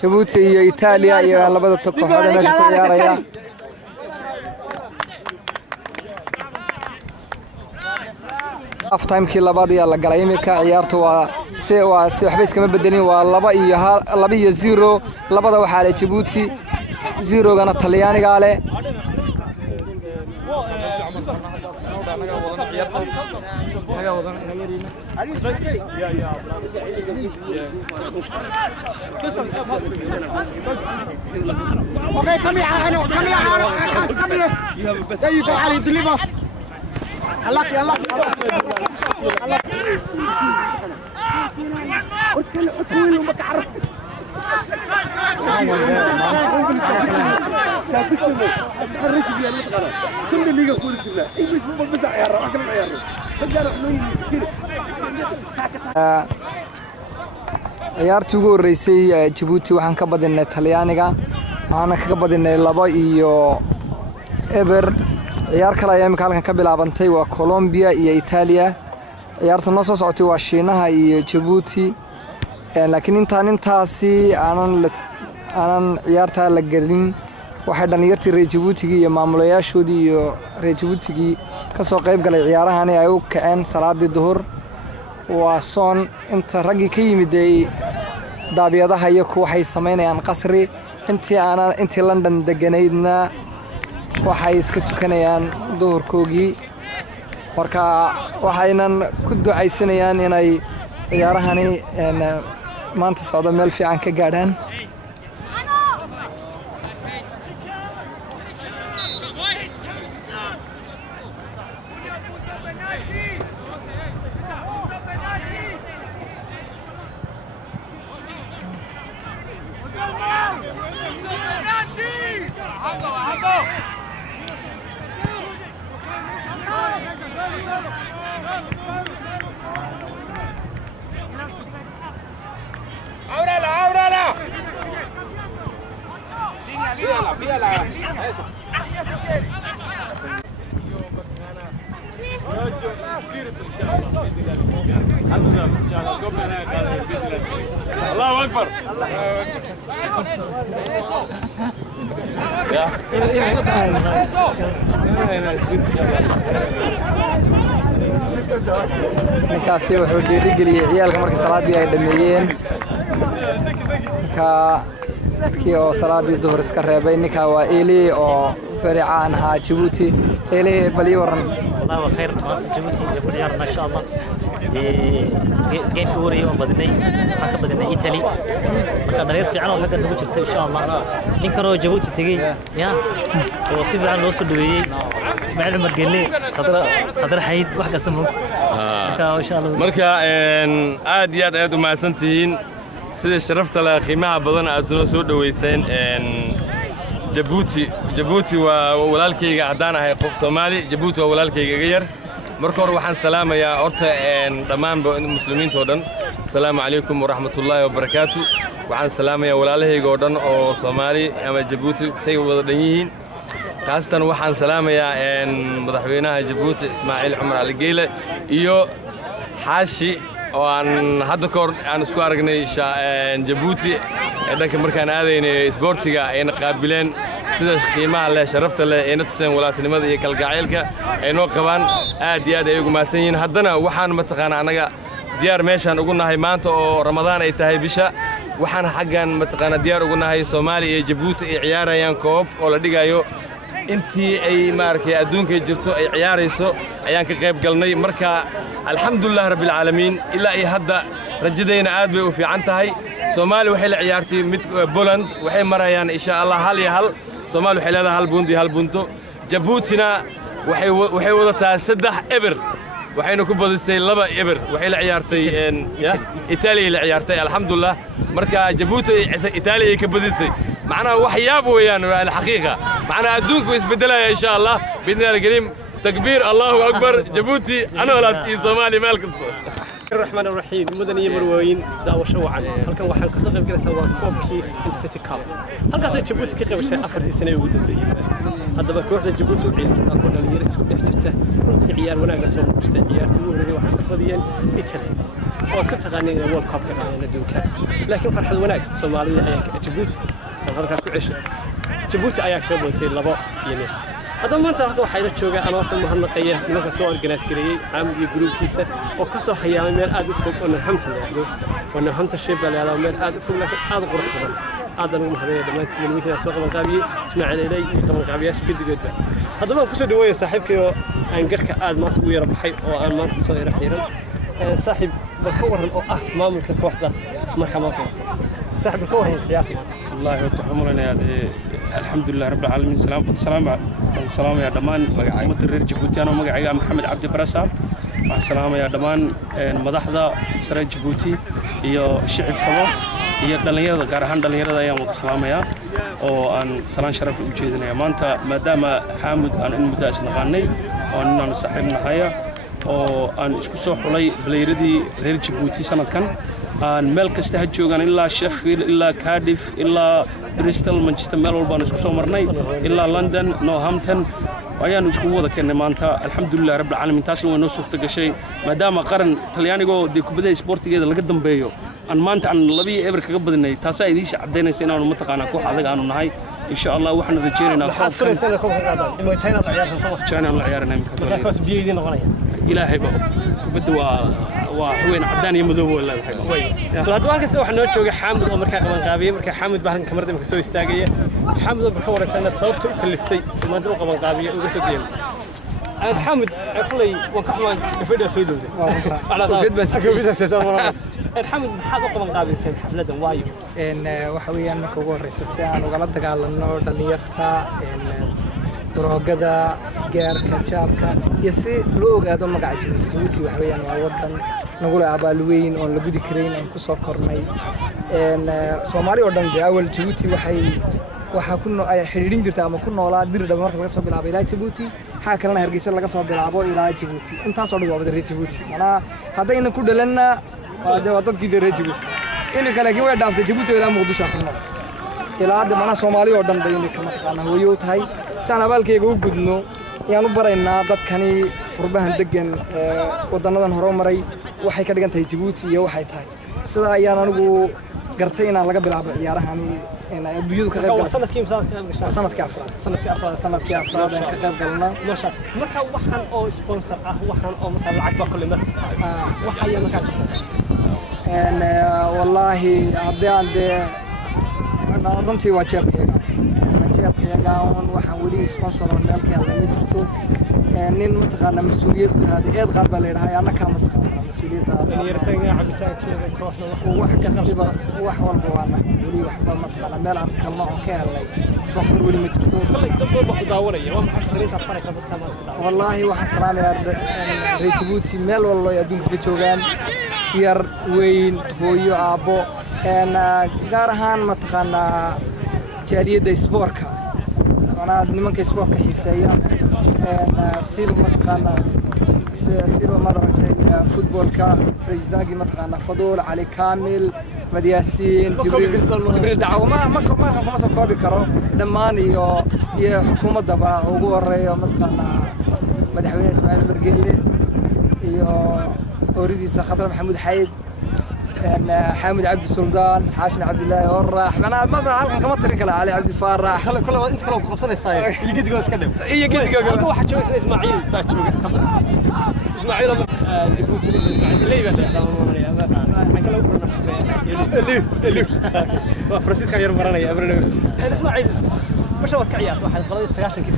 Djibouti iyo Italia iyo labada kooxood meesha ku ciyaaraya half time kii labaad ayaa la galay imika ciyaartu waa si waxba iskama bedelin waa 2-0 labada waxa leh Djibouti 0 gana Talyaaniga leh Okay, come here. There you go, Ali, deliver. Allah. ciyaartii ugu horeysay Djibouti waxaan ka badinay Talyaaniga waxaan ka badinay 2-0 ciyaar kale ayaa imika halkan ka bilaabantay waa Colombia iyo Italia ciyaarta noo soo socotay waa Shiinaha iyo Djibouti laakiin intaasi aanan ciyaarta la galin waxay dhalinyartii reer Djibouti iyo maamulayaashoodii iyo reer Djibouti ka soo qayb galay ciyaarahani ay u kaceen salaadii duhur waa soon inta ragii ka yimid daabiyadaha iyo kuwa waxay sameynayaan qasri intii London deganaydna waxay iska tukanayaan duhurkoogii marka waxaynan ku ducaysanayaan inay ciyaarahani maanta socdo meel fiican ka gaadhaan الله أكبر ninkaasi wuxuu dhiirigeliyay ciyaalka markii salaadii ay dhameeyeen dadkii oo salaadii duhur iska reebay ninka waa Eli oo فريعان ها جيبوتي إلي بلي ورن والله خير جيبوتي يقول يا ما شاء الله جيم كوري وبدني ما كبدنا إيطالي مركز دليل في عالم هذا نقول إن شاء الله نكرر جيبوتي تجي يا وصيف عن وصل دوي اسماعيل مرجلي خضر حيد واحد اسمه إن شاء الله مركز عاد ما سنتين سيد شرفت على قيمة بدن أتزنو سود ويسين جيبوتي وولالكيga hadaan ahay qof Soomaali Djibouti waa walaalkayga yar marka hore waxaan salaamayaa horta dhamaan muslimiinta oo dhan assalaamu alaykum wa rahmatullaahi wa barakaatu waxaan salaamayaa walaalahayga oo dhan oo Soomaali ama Djibouti say wada dhan yihiin qaasatan waxaan salaamayaa madaxweynaha Djibouti Ismaaciil Umar Ali Geyle iyo Xaashi oo aan hadda koor aan isku aragnay Djibouti dhanka markaan aadaynay sportiga ayna qaabileen sida qiimaha leh sharafta leh ee tuseen walaaltinimada iyo kalgacaylka ay noo qabaan aad iyo aad ay ugu maasan yihiin haddana waxaan mataqaana anaga diyaar meeshan ugu nahay maanta oo Ramadaan ay tahay bisha waxaan xaggan mataqaana diyaar ugu nahay Soomaaliya iyo Djibouti ay ciyaarayaan koob oo la dhigayo intii ay maarkay adduunka jirto ay ciyaarayso ayaan ka qayb galnay marka alxamdulillah rabbil caalamiin ilaa ay hadda rajadayna aad bay u fiican tahay Soomaali waxay la ciyaartay mid Poland waxay marayaan insha Allah hal iyo hal Soomaali waxay leedahay hal buundi hal bunto Djiboutina waxay wadataa 3 eber waxayna ku badisay 2 eber waxay la ciyaartay Italy la ciyaartay alxamdulillah marka Djibouti Italy ay ka badisay macnaha wax yaab weeyaan waa xaqiiqa macnaha adduunku isbedelaya insha Allah bidna الكريم تكبير الله أكبر Djibouti أنا ولاد Soomaali meel kasta الرحمن الرحيم مدني مروين داو شوعا halkan waxaan ka soo qayb galay waa koobkii Intercity Cup halkaas ay Djibouti ka qaybshay 4 sano ugu dambeeyay haddaba kooxda Djibouti oo ciyaarta ku dhalinyaro isku dhex jirta runtii ciyaar wanaag soo muujistay ciyaartii ugu horeeyay waxaan ka badiyeen Italy oo ka taqaanay in World Cup ka qaadana adduunka laakiin farxad wanaag Soomaalida ayaa Djibouti halka ku ceshay Djibouti ayaa ka badisay 2-1 هذا ما أنت ركوا حيرة شوقة أنا وقت المهنقية من كسر أورجنايز كريه عام يجروب كيسة وكسر حياة من أدب فوق أنه همت اللي يحدو وأنه همت الشيء اللي هذا من أدب فوق لكن هذا قرح بدل هذا المهنية دمانت من ممكن أسوق من قابي اسمع عليه من قابياش قد هذا ما كسر دواية صاحبك أنجرك آد ما تقوي ربحي أو ما تصير حيرا صاحب بكور ما ممكن واحدة مرحبا صاحب الكور حياتي الله يتحملنا يعني الحمد لله رب العالمين السلام يا دمان مقعد الرير جيبوتي أنا مقعد محمد عبد برسام مع السلامة يا دمان مدحضة سر جيبوتي يا شعب كمان هي دلنيرة قارهان دلنيرة يا متسلامة يا أو أن سلام شرف وجودنا يا مانتا ما دام حامد أن المدرس نغني وأننا نصاحب نهاية أو أن إسكسو حلي بليردي رير جيبوتي سنة كان أن ملك استهجوجان إلا شيفيل إلا كارديف إلا بريستول مانشستر ميل بان isku soo marnay ilaa London Northampton ayaan isku wada keenay maanta alxamdulillah rabbil caalamiin taas way noo suurta gashay maadaama qaran Talyaaniga oo kubadda isboortigeeda laga dambeeyo aan maanta aan 2-0 kaga badinay taas ay idin cadeynaysa inaanu mataqaana koox adag aanu nahay insha Allah waxaan rajaynaynaa China la ciyaarnaa markaas biyadii noqonaya ilaahay ba kubadda waa haween cadaan iyo madow wala way hadda halkaas waxa noo jooga Xaamud oo markaa qaban qaabiyay markaa Xaamud baahan kamarada ka soo istaagay Xaamud oo markaa wareysana sababta u kaliftay maanta u qaban qaabiyay uga soo deeyay Xaamud aqlay waan ka xumaan kafeeda soo dowday kafeeda soo dowday Xaamud maxaad u qaban qaabisay xafladan waayo waxa weeyaan marka ugu horeysa si aan uga la dagaalano dhalinyarta droogada sigaarka jaadka iyo si loo ogaado magaca Djibouti waxa weeyaan waa wadan nagu leh abaal weyn oo la gudi kareyn aan ku soo kornay Soomaali oo dhan awal Djibouti waxa ku ay xiriirin jirta ama ku noolaa dir dhab marka laga soo bilaabay ilaa Djibouti waxa kalena Hargeysa laga soo bilaabo ilaa Djibouti intaas oo dhan waa reer Djibouti mana hadayna ku dhalanna waa dadkii reer Djibouti in kale laakiin way dhaaftay Djibouti ilaa Muqdisho ku nool ilaa hadda mana Soomaali oo dhan bay ka mataqaana hooyo tahay سان أبالكيجا وجودنا يعني برينا ضد كني قربان دقن ودنا هرومري وحي كده جنتي جيبوتي يا وحي تاي سدا يعني نقول قرتين على قبل عبر يعني يعني بيجوا كذا سنة كيف سنة كافراد سنة كافراد يعني كذا قلنا ما شاء الله مرة وحن أو سبونسر وحن أو مثلا العقبة كل مرة وحي مكان يعني والله عندي أنا رمتي واجب يجاون وحن ولي سبونسر مالك هذا مترتو نين متقنا مسؤولية هذه إيد غربة لها أنا كم متقنا مسؤولية هذا يرتجع عبتك كروحنا وح كستبا وح والبوانا ولي وحبا متقنا ملعب كلام كهلا سبونسر ولي مترتو كل يدور بقداوري وما حصلين تفرق والله وحسلام يا ريتبوتي مال والله يدون في جوجان ير وين هو أبو أنا جارهان متقنا جالية سبوركا أنا نمك سبوركا حسيا أنا سيل متقنا سيل مرة فوتبول كا رئيسناقي متقنا فضول علي كامل مدياسين جبريل دعوة ما سكوا بكرو دماني يا حكومة دبا وقوري متقنا مدحوين إسماعيل مرقلي يا أريد خضر محمود حيد حامد عبد السلطان حاشن عبد الله والراح أنا ما بعرف كم ترك علي عبد الفارح خلي كل أنت كلام خمسة صاير يجي تقول اسكندر يجي تقول واحد شو اسمه إسماعيل إسماعيل جيبوتي إسماعيل اللي يبغى اللي فرانسيس كان يرمرنا يا أبرنا إسماعيل مش هو تكعيات واحد قلنا السجاشن كيف